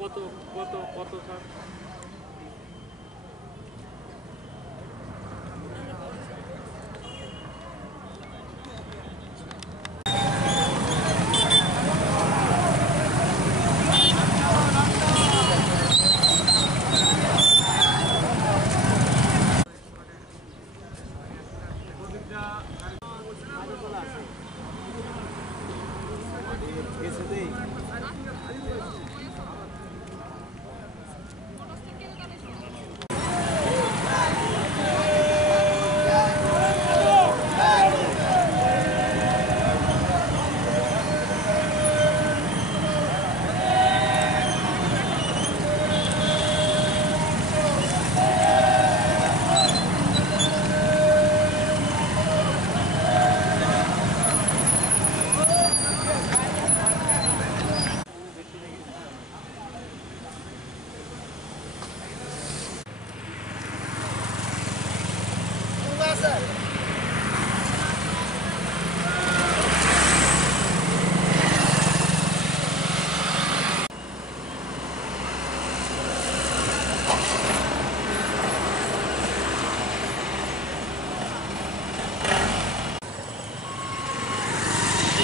কত কত কত স্যার?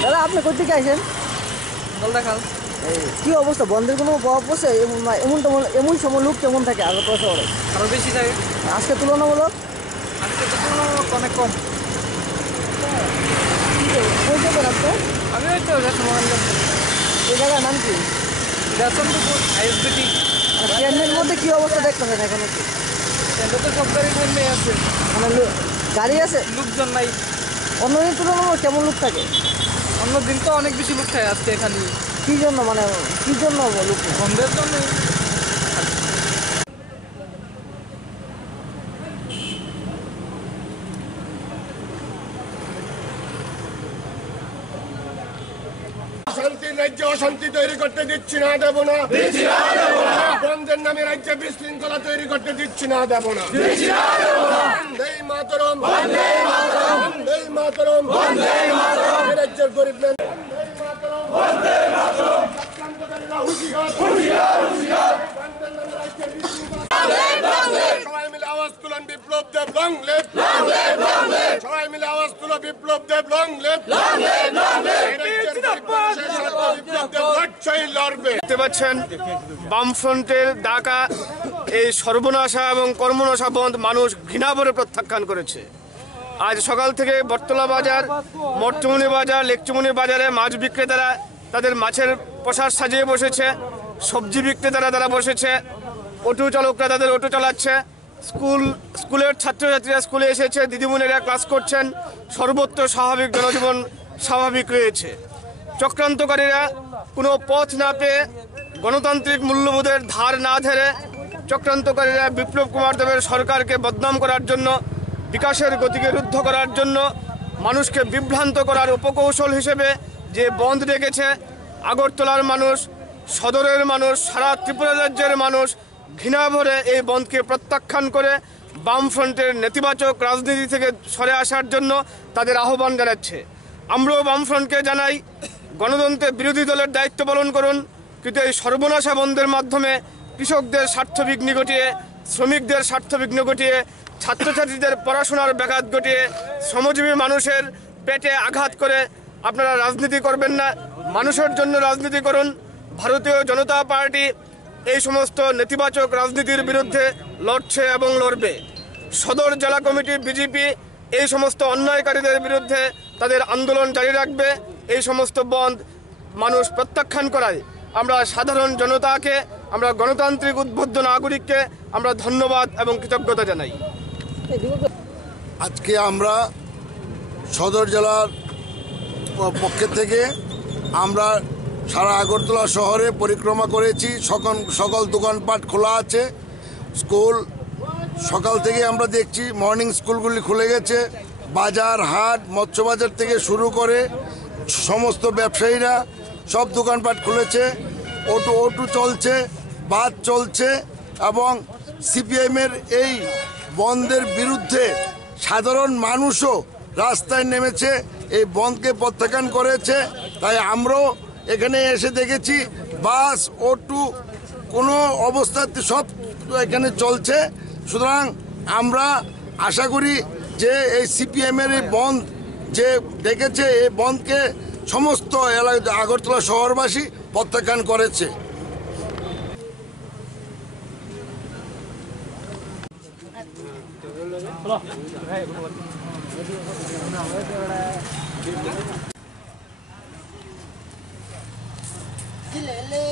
দাদা আপনি কোথেকে আসেন? দেখাল কি অবস্থা, বন্ধের কোনো প্রভাব পড়ছে? এমন সময় লোক কেমন থাকে আগরতলা শহরে? আরো বেশি থাকে আজকে তুলনামূলক আজকে তো তুলনামূলক অনেক কম। কই যাবেন আপনি? আমি ওই তো এই জায়গার নাম কি? চন্দ্রপুর আইএসবিটি ট্রেনের মধ্যে কি অবস্থা দেখতেছেন এখন? কি এটা তো সব গাড়ি ট্রেনে আছে, মানে গাড়ি আছে, লোকজন নাই। অন্যদিন তুলনামূলক কেমন লোক থাকে? অন্য দিন তো অনেক বেশি লোক থাকে আজকে এখানে। কি জন্য, মানে কি জন্য লোক? বন্ধের জন্য। শান্তির রাজ্যে অশান্তি তৈরি করতে দিচ্ছি না, দেব না। বন্ধের নামে রাজ্যে বিশৃঙ্খলা তৈরি করতে দিচ্ছি না, দেব না। বন্দে মাতরম, বন্দে মাতরম, রাজ্যের গরিব মানুষ সবাই মিলে আওয়াজ তুলেন, বিপ্লব দেব লং লিভ, সবাই মিলে আওয়াজ তুলো, বিপ্লব দেব লং লিভ। দেখতে পাচ্ছেন বামফ্রন্টের ডাকা এই সর্বনাশা এবং কর্মনাশা বন্ধ মানুষ ঘৃণা ভরে প্রত্যাখ্যান করেছে। আজ সকাল থেকে বটতলা বাজার, মর্তমণি বাজার, লেকচুমনি বাজারে মাছ বিক্রেতারা তাদের মাছের পোশাক সাজিয়ে বসেছে, সবজি বিক্রেতারা তারা বসেছে, অটো চালকরা তাদের অটো চালাচ্ছে, স্কুলের ছাত্রছাত্রীরা স্কুলে এসেছে, দিদিমণিরা ক্লাস করছেন, সর্বত্র স্বাভাবিক জনজীবন স্বাভাবিক রয়েছে। চক্রান্তকারীরা কোনো পথ না পেয়ে, গণতান্ত্রিক মূল্যবোধের ধার না ধরে চক্রান্তকারীরা বিপ্লব কুমার দেবের সরকারকে বদনাম করার জন্য, বিকাশের গতিকে রুদ্ধ করার জন্য, মানুষকে বিভ্রান্ত করার উপকৌশল হিসেবে যে বন্ধ ডেকেছে, আগরতলার মানুষ, সদরের মানুষ, সারা ত্রিপুরা রাজ্যের মানুষ ঘৃণা ভরে এই বন্ধকে প্রত্যাখ্যান করে বামফ্রন্টের নেতিবাচক রাজনীতি থেকে সরে আসার জন্য তাদের আহ্বান জানাচ্ছে। আমরাও বামফ্রন্টকে জানাই, গণতন্ত্রের বিরোধী দলের দায়িত্ব পালন করুন, কিন্তু এই সর্বনাশা বন্ধের মাধ্যমে কৃষকদের স্বার্থবিঘ্ন ঘটিয়ে, শ্রমিকদের স্বার্থবিঘ্ন ঘটিয়ে, ছাত্রছাত্রীদের পড়াশোনার ব্যাঘাত ঘটিয়ে, শ্রমজীবী মানুষের পেটে আঘাত করে আপনারা রাজনীতি করবেন না, মানুষের জন্য রাজনীতি করুন। ভারতীয় জনতা পার্টি এই সমস্ত নেতিবাচক রাজনীতির বিরুদ্ধে লড়ছে এবং লড়বে। সদর জেলা কমিটি বিজেপি এই সমস্ত অন্যায়কারীদের বিরুদ্ধে তাদের আন্দোলন জারি রাখবে। এই সমস্ত বন্ধ মানুষ প্রত্যাখ্যান করায় আমরা সাধারণ জনতাকে, আমরা গণতান্ত্রিক উদ্বুদ্ধ নাগরিককে আমরা ধন্যবাদ এবং কৃতজ্ঞতা জানাই। আজকে আমরা সদর জেলার পক্ষে থেকে আমরা সারা আগরতলা শহরে পরিক্রমা করেছি। সকল দোকানপাট খোলা আছে। স্কুল সকাল থেকে আমরা দেখছি মর্নিং স্কুলগুলি খুলে গেছে। বাজার হাট, মৎস্য বাজার থেকে শুরু করে সমস্ত ব্যবসায়ীরা সব দোকানপাট খুলেছে। অটো চলছে, বাস চলছে এবং সিপিএমের এই বন্ধের বিরুদ্ধে সাধারণ মানুষও রাস্তায় নেমেছে, এই বন্ধকে প্রত্যাখ্যান করেছে। তাই আমরাও এখানে এসে দেখেছি বাস, অটো কোনো অবস্থাতে সব এখানে চলছে। সুতরাং আমরা আশা করি যে এই সিপিএমের এই বন্ধ যে ডেকেছে, এই বন্ধকে সমস্ত এলাকা আগরতলা শহরবাসী প্রত্যাখ্যান করেছে। ঝিলেলে